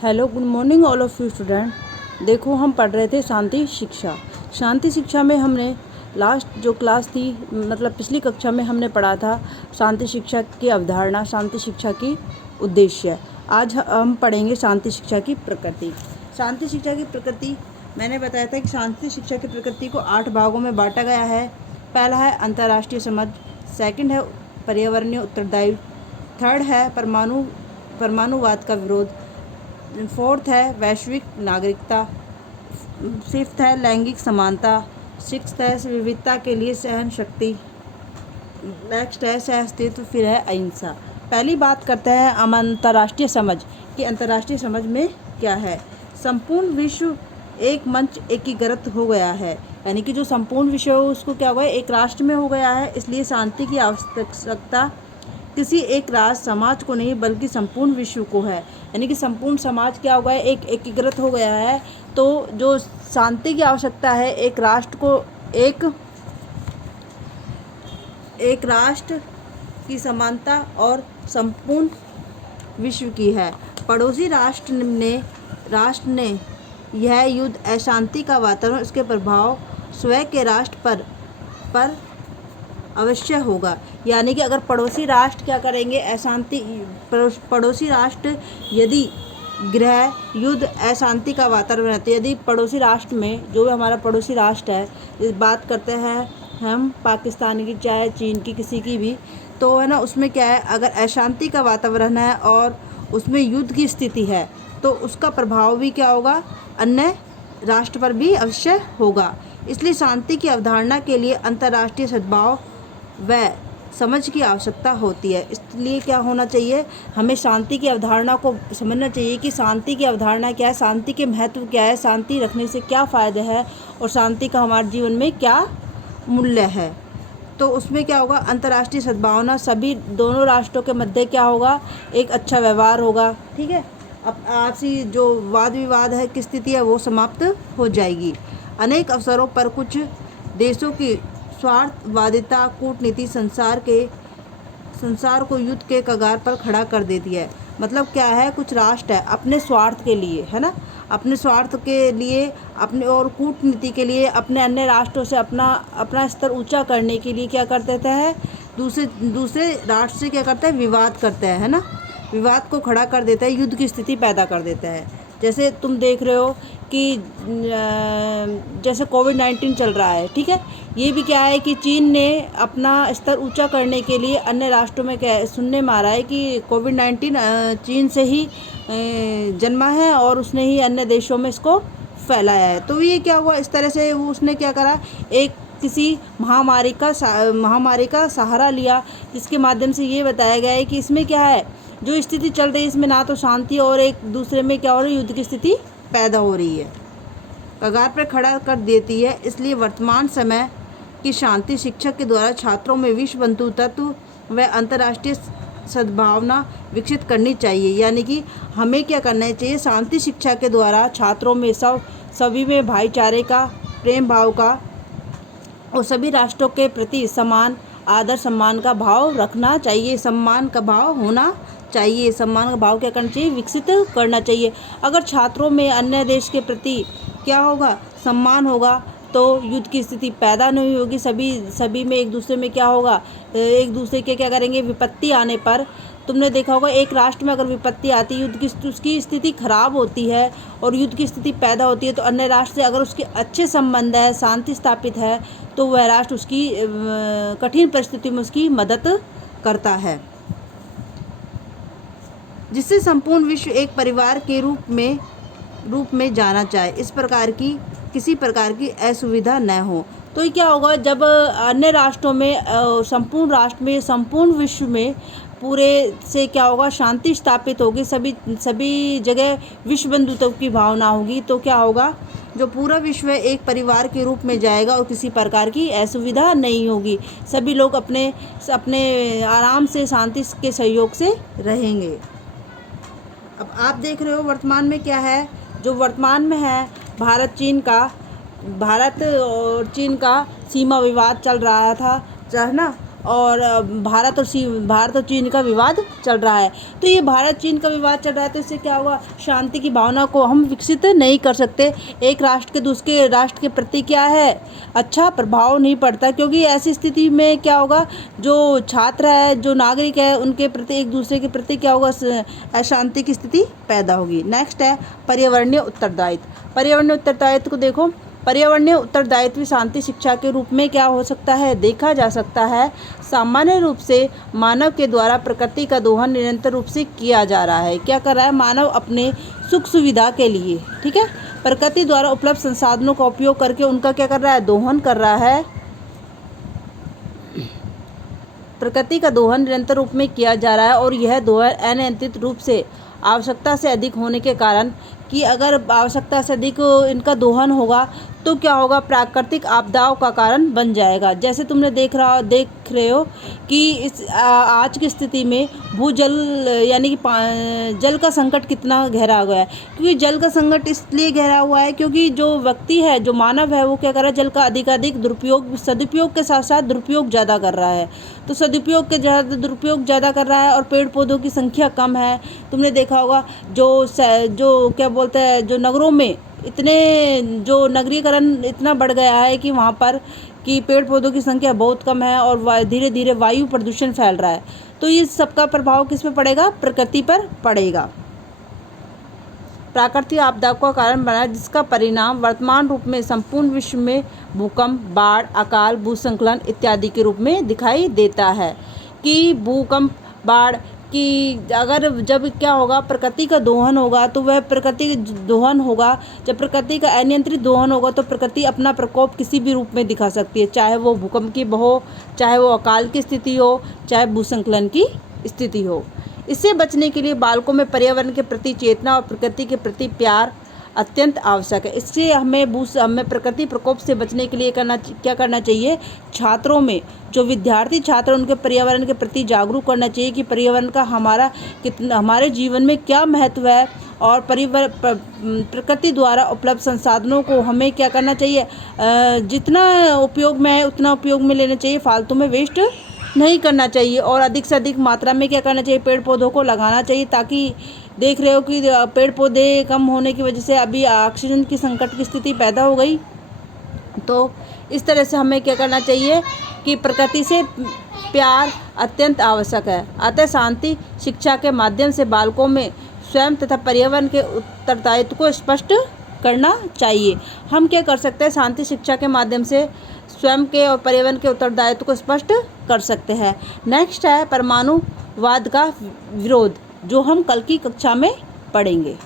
Hello, good morning all of you student. देखो, हम पढ़ रहे थे शांति शिक्षा। शांति शिक्षा में हमने लास्ट जो क्लास थी, मतलब पिछली कक्षा में हमने पढ़ा था शांति शिक्षा की अवधारणा, शांति शिक्षा की उद्देश्य। आज हम पढ़ेंगे शांति शिक्षा की प्रकृति। शांति शिक्षा की प्रकृति मैंने बताया था कि शांति शिक्षा की प्रकृति को 8 भागों में बांटा गया है। पहला है अंतर्राष्ट्रीय समझ, सेकंड है पर्यावरणीय उत्तरदायित्व, थर्ड है परमाणुवाद का विरोध, फोर्थ है वैश्विक नागरिकता, फिफ्थ है लैंगिक समानता, सिक्स्थ है विविधता के लिए सहन शक्ति, नेक्स्ट है सह अस्तित्व, फिर है अहिंसा। पहली बात करते हैं हम अंतर्राष्ट्रीय समझ कि अंतर्राष्ट्रीय समझ में क्या है। संपूर्ण विश्व एक मंच एकीकृत हो गया है, यानी कि जो संपूर्ण विश्व है उसको क्या हुआ है, एक राष्ट्र में हो गया है। इसलिए शांति की आवश्यकता किसी एक राष्ट्र समाज को नहीं बल्कि संपूर्ण विश्व को है, यानी कि संपूर्ण समाज क्या हो गया है, एक एकीकृत हो गया है। तो जो शांति की आवश्यकता है एक राष्ट्र को, एक राष्ट्र की समानता और संपूर्ण विश्व की है। पड़ोसी राष्ट्र ने यह युद्ध अशांति का वातावरण, उसके प्रभाव स्वयं के राष्ट्र पर अवश्य होगा। यानी कि अगर पड़ोसी राष्ट्र क्या करेंगे, अशांति, पड़ोसी राष्ट्र यदि गृह युद्ध अशांति का वातावरण है, तो यदि पड़ोसी राष्ट्र में जो हमारा पड़ोसी राष्ट्र है, इस बात करते हैं हम पाकिस्तान की चाहे चीन की किसी की भी, तो है ना, उसमें क्या है, अगर अशांति का वातावरण है और उसमें युद्ध की स्थिति है तो उसका प्रभाव भी क्या होगा, अन्य राष्ट्र पर भी अवश्य होगा। इसलिए शांति की अवधारणा के लिए अंतर्राष्ट्रीय सद्भाव व समझ की आवश्यकता होती है। इसलिए क्या होना चाहिए, हमें शांति की अवधारणा को समझना चाहिए कि शांति की अवधारणा क्या है, शांति के महत्व क्या है, शांति रखने से क्या फ़ायदे हैं और शांति का हमारे जीवन में क्या मूल्य है। तो उसमें क्या होगा, अंतर्राष्ट्रीय सद्भावना, सभी दोनों राष्ट्रों के मध्य क्या होगा, एक अच्छा व्यवहार होगा। ठीक है, अब आपसी जो वाद विवाद है की स्थिति है वो समाप्त हो जाएगी। अनेक अवसरों पर कुछ देशों की स्वार्थवादिता कूटनीति संसार को युद्ध के कगार पर खड़ा कर देती है। मतलब क्या है, कुछ राष्ट्र है अपने स्वार्थ के लिए, है ना, अपने स्वार्थ के लिए, अपने और कूटनीति के लिए, अपने अन्य राष्ट्रों से अपना स्तर ऊंचा करने के लिए क्या कर देता है, दूसरे राष्ट्र से क्या करता है, विवाद करता है ना, विवाद को खड़ा कर देता है, युद्ध की स्थिति पैदा कर देता है। जैसे तुम देख रहे हो कि जैसे कोविड-19 चल रहा है, ठीक है, ये भी क्या है कि चीन ने अपना स्तर ऊंचा करने के लिए अन्य राष्ट्रों में क्या सुनने में आ रहा है कि कोविड-19 चीन से ही जन्मा है और उसने ही अन्य देशों में इसको फैलाया है। तो ये क्या हुआ, इस तरह से उसने क्या करा, एक किसी महामारी का सहारा लिया, जिसके माध्यम से ये बताया गया है कि इसमें क्या है, जो स्थिति चल रही है इसमें ना तो शांति और एक दूसरे में क्या हो रही है, युद्ध की स्थिति पैदा हो रही है, कगार पर खड़ा कर देती है। इसलिए वर्तमान समय की शांति शिक्षा के द्वारा छात्रों में विश्व बंधुत्व व अंतर्राष्ट्रीय सद्भावना विकसित करनी चाहिए। यानी कि हमें क्या करना चाहिए, शांति शिक्षा के द्वारा छात्रों में सभी में भाईचारे का, प्रेम भाव का और सभी राष्ट्रों के प्रति समान आदर सम्मान का भाव रखना चाहिए, सम्मान का भाव होना चाहिए, सम्मान का भाव क्या करना चाहिए, विकसित करना चाहिए। अगर छात्रों में अन्य देश के प्रति क्या होगा, सम्मान होगा, तो युद्ध की स्थिति पैदा नहीं होगी। सभी में एक दूसरे में क्या होगा, एक दूसरे के क्या करेंगे, विपत्ति आने पर, तुमने देखा होगा एक राष्ट्र में अगर विपत्ति आती है, युद्ध की उसकी स्थिति खराब होती है और युद्ध की स्थिति पैदा होती है, तो अन्य राष्ट्र से अगर उसके अच्छे संबंध है, शांति स्थापित है, तो वह राष्ट्र उसकी कठिन परिस्थिति में उसकी मदद करता है, जिससे संपूर्ण विश्व एक परिवार के रूप में जाना चाहे। इस प्रकार की किसी प्रकार की असुविधा न हो। तो ये क्या होगा, जब अन्य राष्ट्रों में, संपूर्ण राष्ट्र में, संपूर्ण विश्व में पूरे से क्या होगा, शांति स्थापित होगी, सभी जगह विश्व बंधुत्व की भावना होगी, तो क्या होगा, जो पूरा विश्व है एक परिवार के रूप में जाएगा और किसी प्रकार की असुविधा नहीं होगी। सभी लोग अपने आराम से शांति के सहयोग से रहेंगे। अब आप देख रहे हो वर्तमान में क्या है, जो वर्तमान में है भारत और चीन का सीमा विवाद चल रहा था, है ना, और भारत और चीन का विवाद चल रहा है। तो ये भारत चीन का विवाद चल रहा है, तो इससे क्या होगा, शांति की भावना को हम विकसित नहीं कर सकते। एक राष्ट्र के दूसरे राष्ट्र के प्रति क्या है, अच्छा प्रभाव नहीं पड़ता, क्योंकि ऐसी स्थिति में क्या होगा, जो छात्र है, जो नागरिक है, उनके प्रति एक दूसरे के प्रति क्या होगा, अशांति की स्थिति पैदा होगी। नेक्स्ट है पर्यावरणीय उत्तरदायित्व। पर्यावरणीय उत्तरदायित्व को देखो, पर्यावरणीय उत्तरदायित्व शांति शिक्षा के रूप में क्या हो सकता है, देखा जा सकता है। सामान्य रूप से मानव के द्वारा प्रकृति का दोहन निरंतर रूप से किया जा रहा है। क्या कर रहा है, मानव अपने सुख सुविधा के लिए, ठीक है, प्रकृति द्वारा उपलब्ध संसाधनों का उपयोग करके उनका क्या कर रहा है, दोहन कर रहा है। प्रकृति का दोहन निरंतर रूप में किया जा रहा है, और यह दोहन अनियंत्रित रूप से आवश्यकता से अधिक होने के कारण, कि अगर आवश्यकता से अधिक इनका दोहन होगा तो क्या होगा, प्राकृतिक आपदाओं का कारण बन जाएगा। जैसे तुमने देख रहे हो कि इस आज की स्थिति में भूजल यानी कि जल का संकट कितना गहरा हो गया है। क्योंकि जल का संकट इसलिए गहरा हुआ है क्योंकि जो व्यक्ति है, जो मानव है, वो क्या कर रहा है, जल का अधिकाधिक सदुपयोग के साथ साथ दुरुपयोग ज़्यादा कर रहा है। तो दुरुपयोग ज़्यादा कर रहा है, और पेड़ पौधों की संख्या कम है। तुमने देखा होगा जो क्या बोलते हैं, जो नगरों में जो नगरीकरण इतना बढ़ गया है कि वहाँ पर कि पेड़ पौधों की संख्या बहुत कम है, और धीरे धीरे वायु प्रदूषण फैल रहा है। तो ये सबका प्रभाव किस पे पड़ेगा, प्रकृति पर पड़ेगा। प्राकृतिक आपदा का कारण बना, जिसका परिणाम वर्तमान रूप में संपूर्ण विश्व में भूकंप, बाढ़, अकाल, भूस्खलन इत्यादि के रूप में दिखाई देता है। कि भूकंप, बाढ़ कि अगर जब क्या होगा, प्रकृति का दोहन होगा, तो वह प्रकृति दोहन होगा, जब प्रकृति का अनियंत्रित दोहन होगा तो प्रकृति अपना प्रकोप किसी भी रूप में दिखा सकती है, चाहे वो भूकंप की हो, चाहे वो अकाल की स्थिति हो, चाहे भूस्खलन की स्थिति हो। इससे बचने के लिए बालकों में पर्यावरण के प्रति चेतना और प्रकृति के प्रति प्यार अत्यंत आवश्यक है। इससे हमें प्रकृति प्रकोप से बचने के लिए क्या करना चाहिए, छात्रों में, जो विद्यार्थी छात्र, उनके पर्यावरण के प्रति जागरूक करना चाहिए कि पर्यावरण का हमारे जीवन में क्या महत्व है, और प्रकृति द्वारा उपलब्ध संसाधनों को हमें क्या करना चाहिए, जितना उपयोग में है उतना उपयोग में लेना चाहिए, फालतू में वेस्ट नहीं करना चाहिए, और अधिक से अधिक मात्रा में क्या करना चाहिए, पेड़ पौधों को लगाना चाहिए। ताकि देख रहे हो कि पेड़ पौधे कम होने की वजह से अभी ऑक्सीजन की संकट की स्थिति पैदा हो गई। तो इस तरह से हमें क्या करना चाहिए कि प्रकृति से प्यार अत्यंत आवश्यक है। अतः शांति शिक्षा के माध्यम से बालकों में स्वयं तथा पर्यावरण के उत्तरदायित्व को स्पष्ट करना चाहिए। हम क्या कर सकते हैं, शांति शिक्षा के माध्यम से स्वयं के और पर्यावरण के उत्तरदायित्व को स्पष्ट कर सकते हैं। नेक्स्ट है परमाणुवाद का विरोध, जो हम कल की कक्षा में पढ़ेंगे।